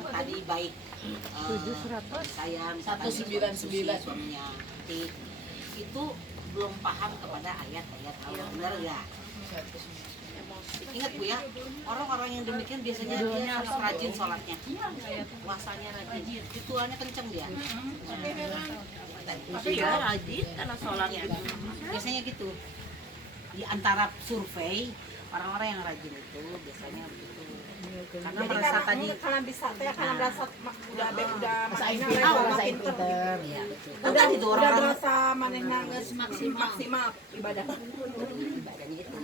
yang tadi baik saya misalkan 199 suaminya itu belum paham kepada ayat-ayat Allah, benar nggak? Ingat Bu ya, orang-orang yang demikian biasanya dia harus rajin sholatnya, puasanya rajin, ritualnya kenceng dia. Tapi ya rajin karena sholat gitu. Biasanya gitu. Di antara survei orang-orang yang rajin itu biasanya begitu. Karena Jadi merasa tadi karena bisa karena merasa udah Masain pinter. ya betul. Udah Itu udah orang-orang merasa manehna geus maksimal ibadah. ibadahnya itu.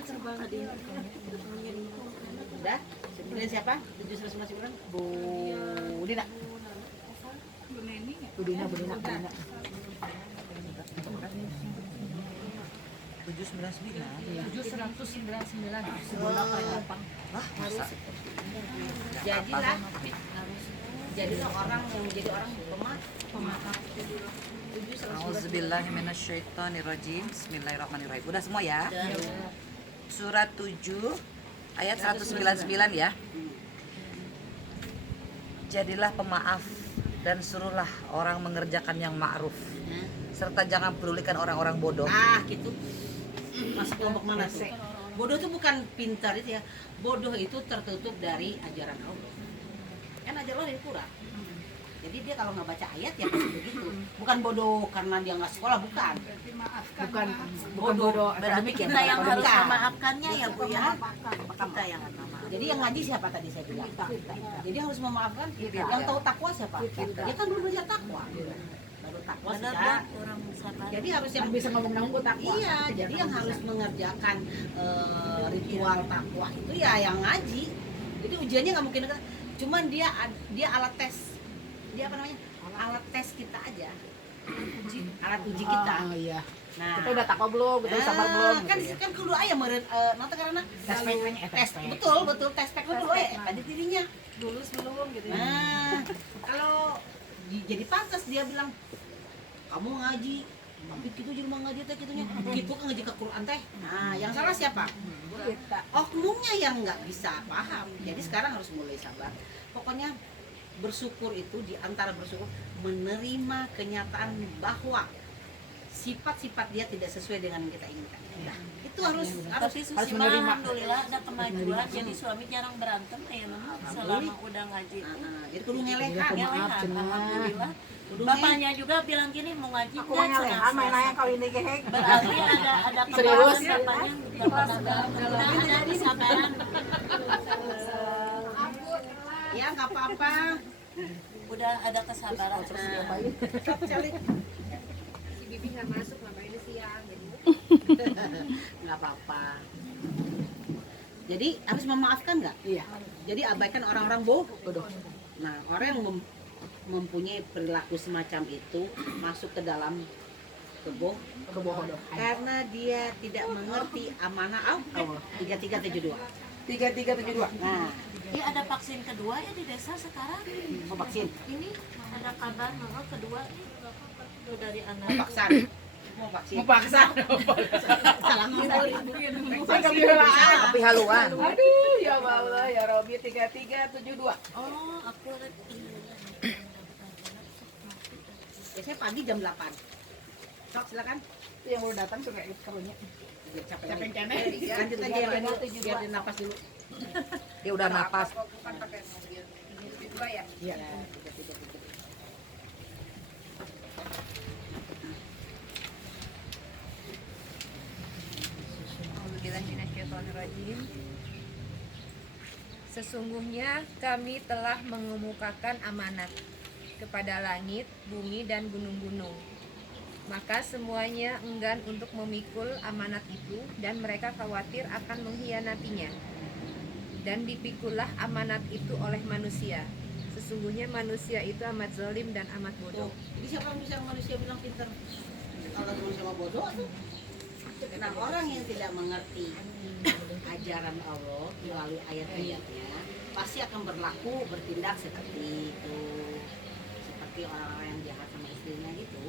Udah? Kemudian siapa? 799 Bu Dina. Budina. 799. Jadilah orang yang menjadi orang pemaaf. Auzubillahiminasyaitonirrajim. Bismillahirrahmanirrahim. Udah semua ya? Surat 7 ayat 199 ya. Jadilah pemaaf dan suruhlah orang mengerjakan yang ma'ruf, serta jangan pedulikan orang-orang bodoh. Ah, gitu. Masuk kelompok mana tuh? Bodoh itu bukan pintar itu ya. Bodoh itu tertutup dari ajaran Allah. Kan ajaran Allah dari Quran. Jadi dia kalau nggak baca ayat ya pasti begitu. Bukan bodoh karena dia nggak sekolah, bukan. Bukan Bodoh. Berarti akademik ya, kita yang bukan harus akademik. memaafkannya ya Bu ya. Kita yang memaafkan. Jadi yang ngaji siapa tadi saya bilang? Jadi harus memaafkan. Yang tahu takwa siapa? Dia kan belum belajar takwa. Baru takwa Benar sudah. ya orang sabar. Jadi harus yang bisa ngomong takwa. Iya, jadi yang harus mengerjakan ritual takwa itu ya yang ngaji. Jadi ujiannya nggak mungkin, cuman dia alat tes. Dia apa namanya? Alat tes kita aja. Alat uji kita. Iya. Nah, Kita udah takwa belum? Kita udah sabar belum? kan Gitu ya. kan kudu aya meureun nanti karena Tes pack-nya, tes betul tes pack dulu tadi dirinya. Lulus belum gitu ya. Nah, kalau jadi pantas dia bilang kamu ngaji tapi gitu jadi mau ngaji teh gitunya gitu kan ngaji ke Quran teh. Nah, yang salah siapa? Oknumnya yang nggak bisa paham. Jadi sekarang harus mulai sabar. Pokoknya bersyukur itu di antara bersyukur menerima kenyataan bahwa sifat-sifat dia tidak sesuai dengan yang kita inginkan. Nah, itu harus Tapi Susi mah alhamdulillah ada kemajuan. Jadi suami jarang berantem ya selama udah ngaji. jadi kudu ngelehan. Ngelehan, alhamdulillah. Kudu Bapaknya juga bilang gini mau ngaji Aku mah ngalehan main aya kawin deui geheg. berarti ada Serius? kesabaran bapaknya udah ada kesabaran. Ya nggak apa-apa. Udah ada kesabaran. Bibi nggak masuk ngapain siang jadi. Nggak apa-apa. Jadi harus memaafkan nggak? Iya. Jadi abaikan orang-orang bodoh. Nah, orang yang mempunyai perilaku semacam itu masuk ke dalam Kebodohan. karena dia tidak mengerti amanah Allah. 3372. 3372. Nah, Ini ada vaksin kedua ya di desa sekarang. mau vaksin, Ini ada kabar bahwa kedua nih dari anak. mau vaksin, mau vaksin. Mau paksa. Salah ngomong. Tapi haluan. Aduh, ya Allah, ya Robi 3372. Oh, aku Biasanya pagi jam 8. Sok silakan. Itu yang udah datang tuh kayak karunya. Biar capek. Capek kene. Lanjut aja yang lain, biar dia napas dulu. Dia udah napas. Bukan pakai mobil. Dibuka ya. Iya. Bismillahirrahmanirrahim. Sesungguhnya kami telah mengemukakan amanat kepada langit, bumi, dan gunung-gunung. Maka semuanya enggan untuk memikul amanat itu dan mereka khawatir akan mengkhianatinya. Dan dipikullah amanat itu oleh manusia. Sesungguhnya manusia itu amat zalim dan amat bodoh. Jadi siapa yang bisa manusia bilang pintar? Kalau manusia sama bodoh tuh. Nah, orang yang tidak mengerti ajaran Allah melalui ayat-ayatnya pasti akan berlaku bertindak seperti itu, seperti orang-orang yang jahat sama istrinya gitu,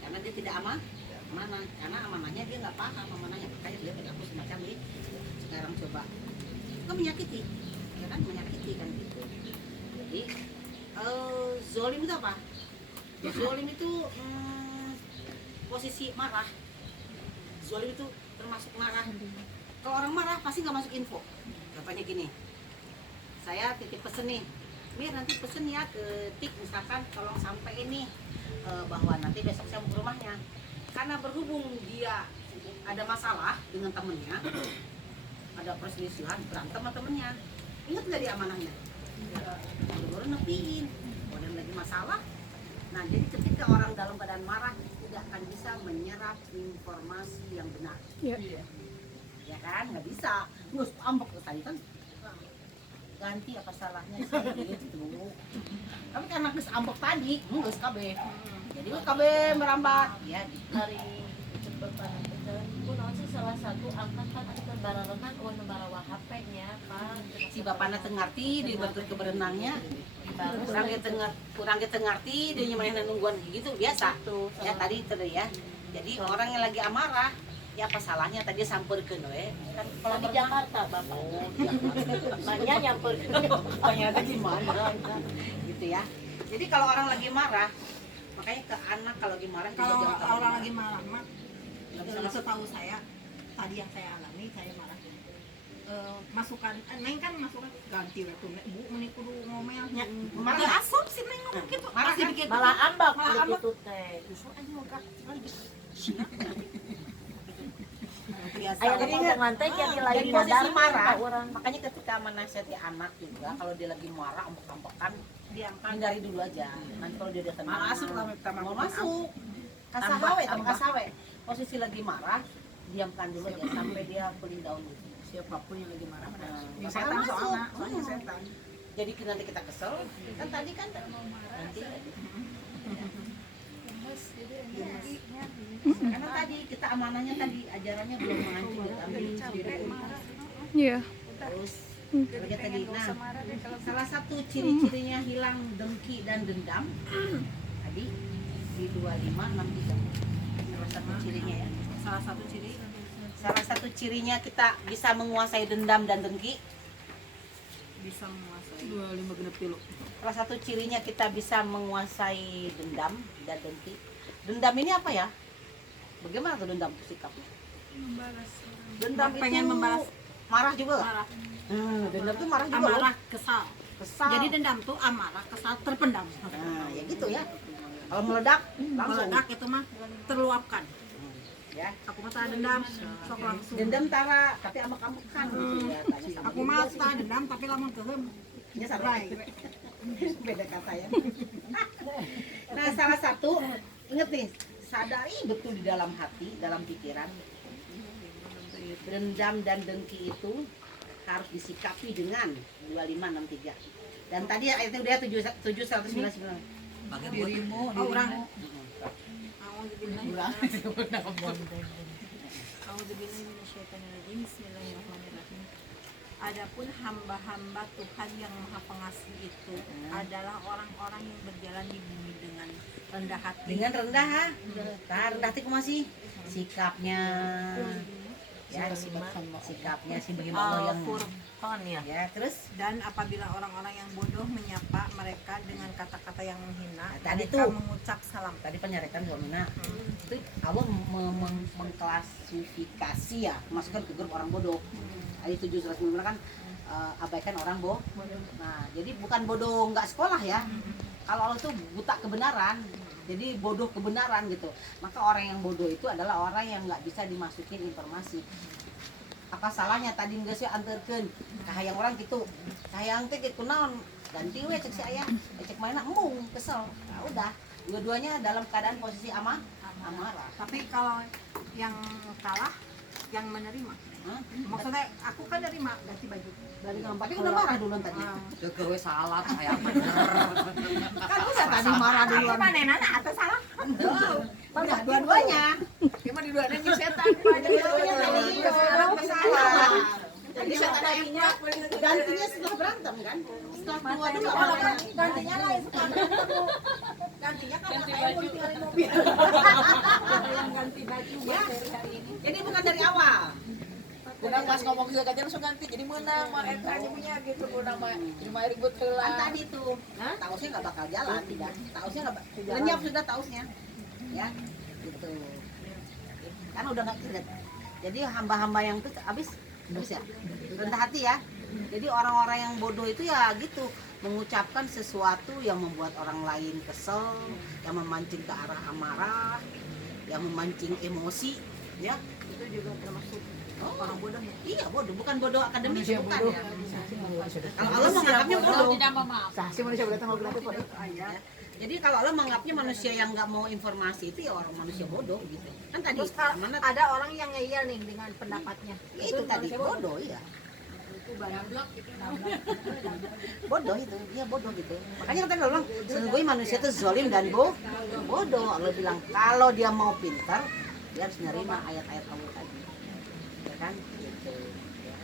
karena dia tidak amanah, karena amanahnya dia nggak paham amanahnya, makanya dia berlaku semacam ini. Sekarang coba, kan menyakiti, ya kan menyakiti kan gitu. Jadi zolim itu apa? Zolim itu posisi marah. Zolim itu termasuk marah. Kalau orang marah pasti nggak masuk info. Contohnya gini, saya titip pesen nih, Mir nanti pesen ya ke Tik misalkan tolong sampai ini bahwa nanti besok saya mau ke rumahnya. Karena berhubung dia ada masalah dengan temennya, ada perselisihan, berantem sama temennya, ingat nggak dia amanahnya? Baru-baru nepiin, kalau ada lagi masalah. Nah jadi ketika orang dalam keadaan marah tidak akan bisa menyerap informasi yang benar. Ya kan, nggak bisa. Ngus ambek tadi kan ganti apa salahnya sih gitu. Tapi karena ngus ambek tadi, ngus KB. Jadi ngus KB merambat. Ya, Hari cepatan pun sih salah satu angkat kan ada bararengan bara HP-nya Pak. si bapaknya tengarti di bentuk keberenangnya. Kurang kita ngerti dia nyemain nungguan gitu biasa. Ya tadi itu ya. Jadi orang yang lagi amarah ya apa salahnya tadi samperkeun we kan Kalau di Jakarta Bapak. Banyak nyamperkeun. ternyata gimana gitu ya. Jadi kalau orang lagi marah makanya ke anak kalau lagi marah Kalau juga jangan orang marah. lagi marah mah, setahu saya tadi yang saya alami, saya marah. Masukan, neng kan masukan ganti waktu bu meni kudu ngomelnya. Marah Asup sih neng ngomong gitu. marah sih bikin Malah ambak Malah ambak. gitu teh. biasa. Aya Jadi ngomongan teh jadi lain jadi posisi nyadar marah orang. makanya ketika menasihati anak juga kalau dia lagi marah ambek-ambekan hindari dulu aja nanti kalau dia udah tenang mau masuk kasahawe tambah kasahawe posisi lagi marah diamkan dulu aja sampai dia cooling down gitu. Siapapun yang lagi marah. Nah, Setan masuk. soalnya setan. Jadi nanti kita kesel kan tadi kan nanti karena tadi kita amanahnya tadi ajarannya belum mengancam Iya. terus sebagai tadi nah salah satu ciri-cirinya hilang dengki dan dendam tadi di 2563 salah satu cirinya ya salah satu cirinya kita bisa menguasai dendam dan dengki Bisa menguasai. 25 genep pilu. salah satu cirinya kita bisa menguasai dendam dan dengki. Dendam ini apa ya? Bagaimana tuh dendam tuh sikapnya? Dendam Pengen itu membalas. marah juga. Marah. Dendam tuh marah juga. Amarah, kesal. Kesal. Jadi dendam tuh amarah, kesal, terpendam. nah, ya gitu ya. Kalau meledak langsung. Meledak itu mah terluapkan. Ya. Aku mah tak dendam, sok langsung. Dendam tara tapi sama kamu kan gitu ya. Tanya sama Aku mah tak dendam tapi lamun kehem. Ya, salah. Beda kata ya. Nah, salah satu inget nih, sadari betul di dalam hati, dalam pikiran. Dendam dan dengki itu harus disikapi dengan 2563. Dan tadi ayatnya udah 7199. Dirimu, Oh, orang. Bismillahirrahmanirrahim. Adapun hamba-hamba Tuhan yang Maha Pengasih itu adalah orang-orang yang berjalan di bumi dengan rendah hati. Dengan rendah, nah, rendah hati masih sikapnya. Ya, sikapnya si bagaimana yang Furqan ya. ya terus Dan apabila orang-orang yang bodoh menyapa mereka dengan kata-kata yang menghina, Nah, tadi mereka tuh. mengucap salam. tadi penyarekan suamina itu Allah mengklasifikasi ya masukkan ke grup orang bodoh. Ayat 719 kan abaikan orang bodoh. Nah jadi bukan bodoh nggak sekolah ya. Kalau Allah tuh buta kebenaran, jadi bodoh kebenaran gitu. Maka orang yang bodoh itu adalah orang yang nggak bisa dimasukin informasi. Apa salahnya tadi nggak sih anterkeun kahayang orang gitu, kahayang teh gitu naon ganti we cek si ayah, cek mainan embung kesel. Nah, udah dua-duanya dalam keadaan posisi amarah. Tapi kalau yang kalah, yang menerima. Hah? Maksudnya aku kan nerima ganti baju. Dari gampang tapi udah marah duluan tadi. Kewe salah kayak bener. Kan udah tadi marah duluan. Mana nana atau salah? Udah dua-duanya. Cuma di duanya ini setan. Banyak Dua-duanya tadi sekarang masalah. Jadi setan aja. Gantinya setelah berantem kan? Setelah keluar dulu awalnya. Gantinya lain sekarang ketemu. Gantinya kan saya mau ditinggalin mobil. Yang ganti baju buat dari hari ini. Jadi bukan dari awal. Udah orang pas ngomong zakat langsung ganti jadi menang mah eta punya gitu menang mah cuma ribut Kan heula. tadi tuh, tausnya nggak bakal jalan, tidak. Tausnya nggak lenyap sudah tausnya, ya, gitu. Kan udah nggak keret. Jadi hamba-hamba yang itu habis ya, rendah hati ya. Jadi orang-orang yang bodoh itu ya gitu, mengucapkan sesuatu yang membuat orang lain kesel, yang memancing ke arah amarah, yang memancing emosi, ya. Itu juga termasuk Oh, orang bodoh ya. iya bodoh, bukan bodoh akademik, Manusia bukan bodoh. ya. Kalau Kalau Allah menganggapnya bodoh. Sah sih manusia bodoh mau berarti bodoh. Ya. Jadi kalau Allah menganggapnya manusia yang nggak mau informasi itu ya orang manusia bodoh gitu. Kan tadi Terus mana ada orang yang ngeyel nih dengan pendapatnya. itu tadi bodoh iya. Bodoh itu, dia bodoh gitu. Makanya kata Allah bilang, sesungguhnya manusia itu zalim dan bodoh. Allah bilang kalau dia mau pintar, dia harus menerima ayat-ayat Allah tadi. Ya kan? Gitu. Ya.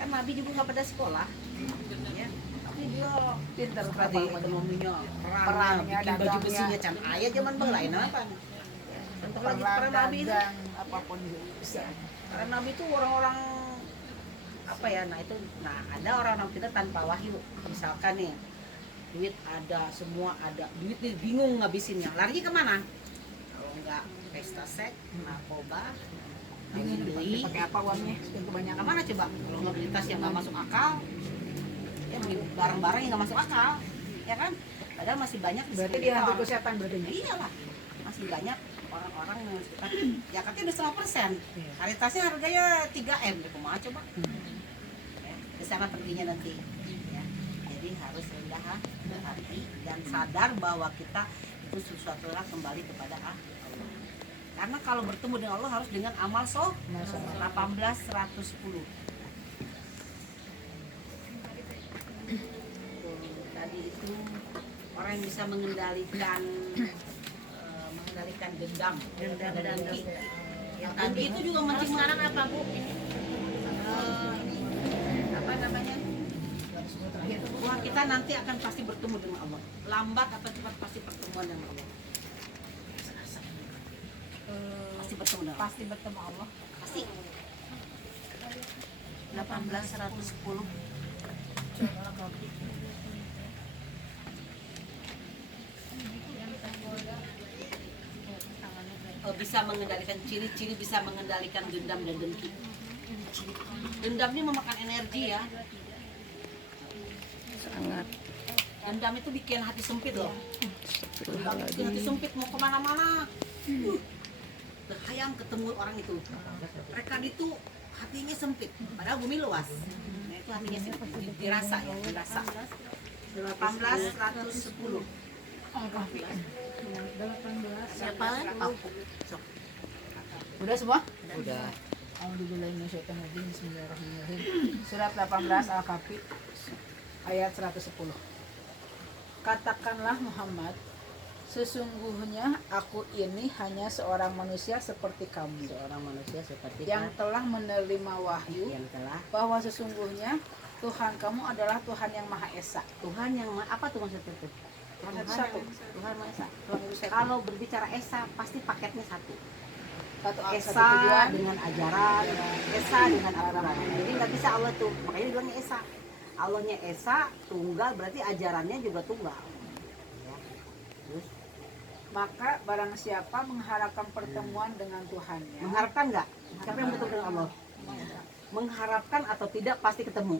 Kan Nabi juga nggak pada sekolah. Ya. Tapi dia Pintar tadi ekonominya, perangnya, bikin baju besinya can ayat zaman lain apa? Ya. Contoh lagi para Nabi itu. apapun bisa. Karena Nabi itu orang-orang apa ya, nah itu, nah ada orang-orang kita tanpa wahyu, misalkan nih duit ada, semua ada, duit nih bingung ngabisinnya, lari kemana? Kalau enggak pesta seks, narkoba, Bingung beli, pakai apa uangnya? Yang kebanyakan kemana coba? Kalau nggak beli tas yang nggak masuk akal, ya beli barang-barang yang nggak masuk akal, ya kan? Padahal masih banyak di berarti sekitar dia hantu orang. kesehatan berarti. Iyalah, masih banyak orang-orang yang sekitar ya katanya udah 100%. Karitasnya harganya 3M, ya kumaha coba? Ya, ke sana perginya nanti. Ya. Jadi harus rendah hati dan sadar bahwa kita itu sesuatu lah kembali kepada Allah. Karena kalau bertemu dengan Allah harus dengan amal 18-110. Tadi itu orang yang bisa mengendalikan dendam dan dengki. Yang tadi itu juga mancing sekarang apa Bu? Apa namanya? Wah, kita nanti akan pasti bertemu dengan Allah. Lambat atau cepat pasti pertemuan dengan Allah. Pasti bertemu dengan Allah. Pasti bertemu Allah. Pasti. 18-110. Bisa mengendalikan ciri-ciri, bisa mengendalikan dendam dan dengki. Dendamnya memakan energi ya. Sangat. Dendam itu bikin hati sempit loh. Dendam itu bikin hati sempit, mau kemana-mana. Hayang ketemu orang itu. Mereka itu hatinya sempit, padahal bumi luas. Nah, itu hatinya sempit, dirasa ya, dirasa. 18-110. Siapa? Oh, sok. Udah semua? Udah. Alhamdulillahirrahmanirrahim. Bismillahirrahmanirrahim. Surat 18 Al-Kahfi ayat 110. Katakanlah Muhammad, sesungguhnya aku ini hanya seorang manusia seperti kamu Seorang manusia seperti yang telah menerima wahyu yang telah bahwa sesungguhnya Tuhan kamu adalah Tuhan yang Maha Esa. Tuhan yang apa tuh maksudnya tuh? Tuhan itu satu. Tuhan Maha Esa. Tuhan itu satu. Kalau berbicara Esa pasti paketnya satu. Satu Esa tujuan. dengan ajaran, Esa dengan Al-Quran. Jadi nggak bisa Allah tuh, makanya bilangnya Esa. Allahnya Esa tunggal, berarti ajarannya juga tunggal. Ya. Terus Maka barang siapa mengharapkan pertemuan dengan Tuhannya, mengharapkan nggak? Siapa yang bertemu dengan Allah? Mengharapkan atau tidak pasti ketemu.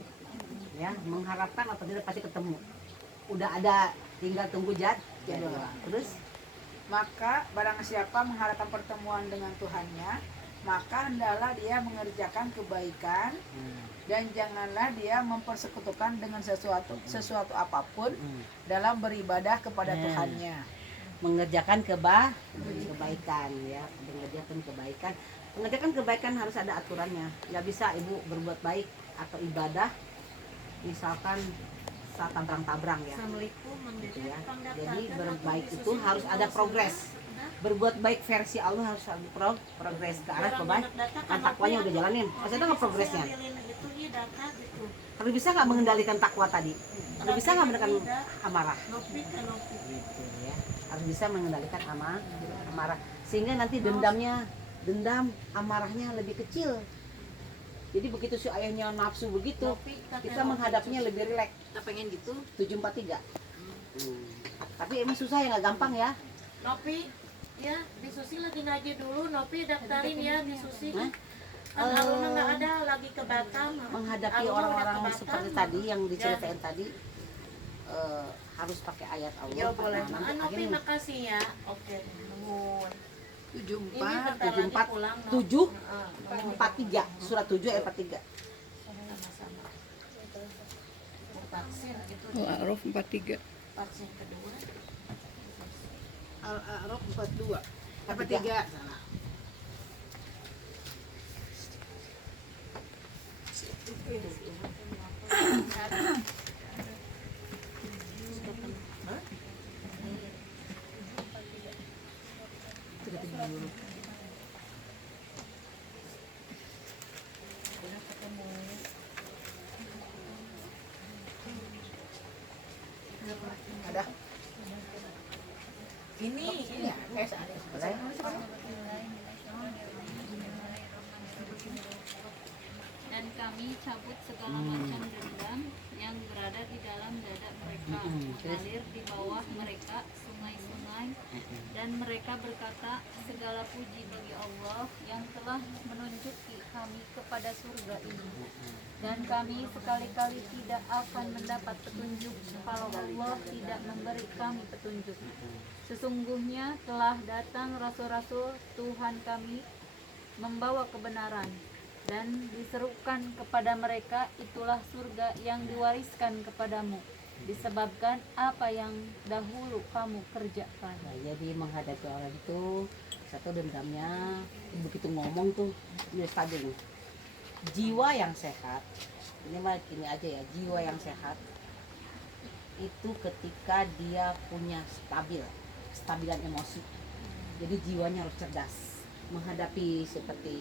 Ya, mengharapkan atau tidak pasti ketemu. Udah ada, tinggal tunggu jadwal. Terus maka barang siapa mengharapkan pertemuan dengan Tuhannya, maka hendaklah dia mengerjakan kebaikan dan janganlah dia mempersekutukan dengan sesuatu apapun dalam beribadah kepada Tuhannya. mengerjakan kebaikan ya, mengerjakan kebaikan harus ada aturannya. Nggak bisa ibu berbuat baik atau ibadah misalkan saat tabrang-tabrang ya. Assalamualaikum Gitu ya. Jadi berbaik itu harus ada progres. Berbuat baik versi Allah harus ada progres ke arah kebaikan. Kan takwanya udah jalanin. Maksudnya nggak progresnya. Harus bisa nggak mengendalikan takwa tadi? Harus bisa nggak mengendalikan amarah? Gitu ya. Harus bisa mengendalikan amarah. Sehingga nanti dendam, amarahnya lebih kecil. Jadi begitu si ayahnya nafsu begitu, Nopi katanya kita menghadapinya lebih rileks. Kita pengen gitu. 743. Tapi emang susah ya, nggak gampang ya. Nopi, ya di Susi lagi ngaji dulu, Nopi daftarin ya di Susi. Hah? Kan Aruna nggak ada, lagi ke Batam. Menghadapi Aruna udah orang-orang ke Batam. seperti tadi yang diceritain tadi, harus pakai ayat Allah. Ya boleh. Nah, nanti Nopi akhirnya makasih ya. Oke, nuhun. 74. Ini bentar lagi 74, pulang. Nop. 7, Heeh, 43, surat 7 ayat 43. sama-sama. Vaksin gitu. Al-A'raf 43. Vaksin kedua. Al-A'raf 42. Apa 43. 3? Salah. Ada? Ini Ya, ada. Boleh? Dan kami cabut segala macam dendam yang berada di dalam dada mereka, mengalir di bawah mereka sungai-sungai, dan mereka berkata, segala puji bagi Allah yang telah menunjuki kami kepada surga ini, dan kami sekali-kali tidak akan mendapat petunjuk kalau Allah tidak memberi kami petunjuk. Sesungguhnya telah datang rasul-rasul Tuhan kami membawa kebenaran, dan diserukan kepada mereka, itulah surga yang diwariskan kepadamu, disebabkan apa yang dahulu kamu kerjakan. Nah, jadi menghadapi orang itu, satu dendamnya, begitu ngomong tuh, ini tadi nih, jiwa yang sehat, ini mah gini aja ya, jiwa yang sehat, itu ketika dia punya stabilan emosi, jadi jiwanya harus cerdas, menghadapi seperti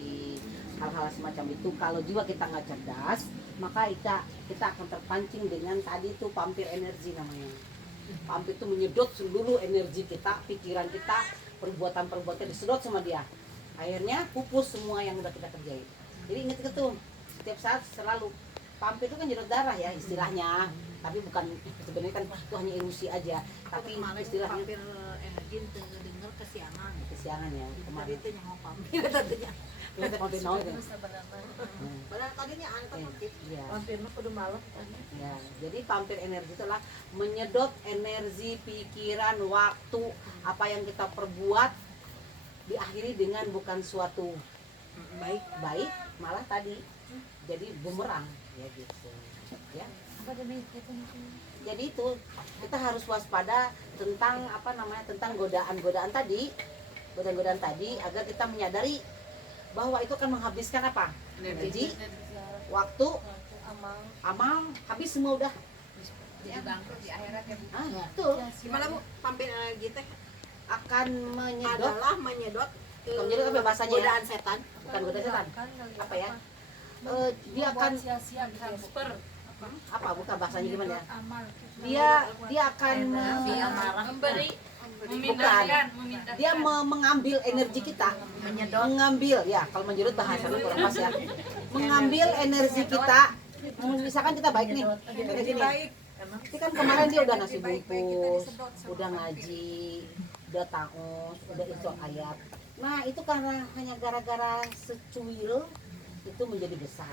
hal-hal semacam itu. Kalau jiwa kita nggak cerdas, maka kita akan terpancing dengan tadi itu pampir energi namanya. Pampir itu menyedot seluruh energi kita, pikiran kita, perbuatan-perbuatan disedot sama dia. Akhirnya pupus semua yang udah kita kerjain. Jadi ingat itu, setiap saat selalu pampir itu kan nyedot darah ya istilahnya. Tapi bukan, sebenarnya kan itu hanya ilusi aja. Tapi istilahnya hampir energi dengar kesiangan. kesiangan ya Tadi kemarin. itu nyaho pampir tadinya. Kita pampir naon ya. Padahal tadinya angkat gitu. Iya. Vampirnya kudu malam tadi. Ya, jadi pampir energi itulah menyedot energi, pikiran, waktu, apa yang kita perbuat diakhiri dengan bukan suatu baik, malah tadi jadi bumerang ya gitu. Ya. Jadi itu kita harus waspada tentang tentang godaan-godaan tadi agar kita menyadari bahwa itu akan menghabiskan apa? Energi, waktu, amal, habis semua udah. Jadi bangkrut di akhirat ya Bu. Betul. Gimana Bu? Pampir energi teh Akan menyedot, adalah menyedot bukan menyedot apa bahasanya ya? godaan setan. Bukan godaan setan. Apa ya? Dia akan sia-sia transfer. apa? Bukan bahasanya gimana ya? Amal. Dia akan Memberi, bukan. Dia mengambil energi kita, mengambil ya. Kalau menyedot bahasanya kurang pas ya. Mengambil energi kita. Misalkan kita baik nih, kayak gini. Tapi kan kemarin dia udah nasi bungkus, udah ngaji, udah taus, udah itu ayat. Nah itu karena hanya gara-gara secuil itu menjadi besar.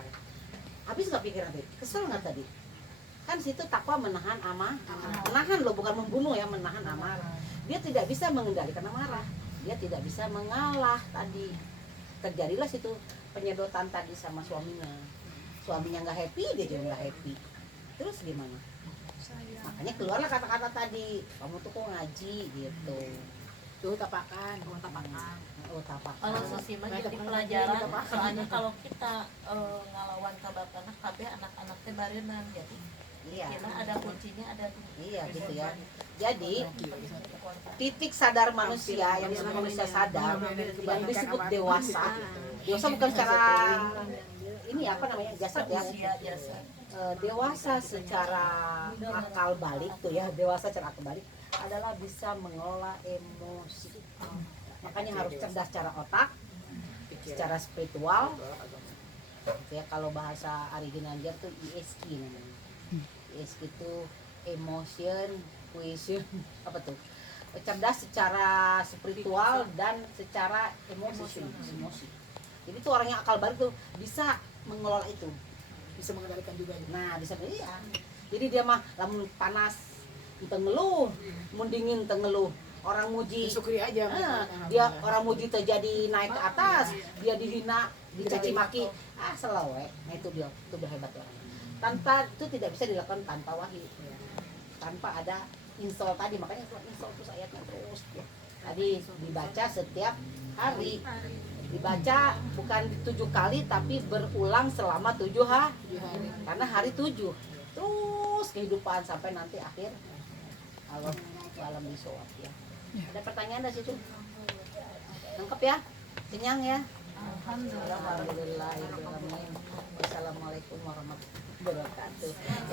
Habis nggak pikiran tadi? Kesel nggak tadi? Kan situ takwa menahan menahan loh, bukan membunuh ya, menahan amarah. Dia tidak bisa mengendalikan amarah, dia tidak bisa mengalah tadi. Terjadilah situ penyedotan tadi sama suaminya nggak happy, dia juga nggak happy. Terus gimana? Makanya keluarlah kata-kata tadi, kamu tuh kok ngaji gitu. Tuh tapakan. Oh tapak. kalau Susi mah jadi pelajaran, soalnya kalau kita ngalawan kabakanah kabeh anak-anak teh barenang, jadi Iya. kita ada kuncinya ada di Iya gitu ya. Jadi titik sadar manusia yang disebut manusia sadar yang disebut dewasa. Dewasa bukan secara ini apa namanya jasad ya. usia jasa. Dewasa secara akal balik tuh ya, dewasa secara akal balik adalah bisa mengelola emosi. Makanya harus cerdas secara otak, secara spiritual, Itu ya, kalau bahasa Ari Ginanjar tuh ISQ namanya. ISQ itu emotion, cohesion, apa tuh? Cerdas secara spiritual dan secara emosi. Jadi tuh orang yang akal balik tuh bisa mengelola itu. Bisa mengendalikan juga. Nah, bisa iya. Jadi dia mah lamun panas tengeluh, mun dingin tengeluh. Orang muji Syukuri aja. dia orang muji terjadi naik ke atas, dia dihina, dicaci maki, selawe. Nah itu dia, itu udah hebat orang. Tanpa itu tidak bisa dilakukan tanpa wahyu. Tanpa ada install tadi, makanya install terus ayatnya terus. Tadi dibaca setiap hari. Dibaca bukan 7 kali tapi berulang selama 7 hari. Karena hari 7. Terus kehidupan sampai nanti akhir alam bisawab ya. Ada pertanyaan dari situ? Lengkap ya? Kenyang ya? Alhamdulillah. Wassalamualaikum warahmatullahi wabarakatuh.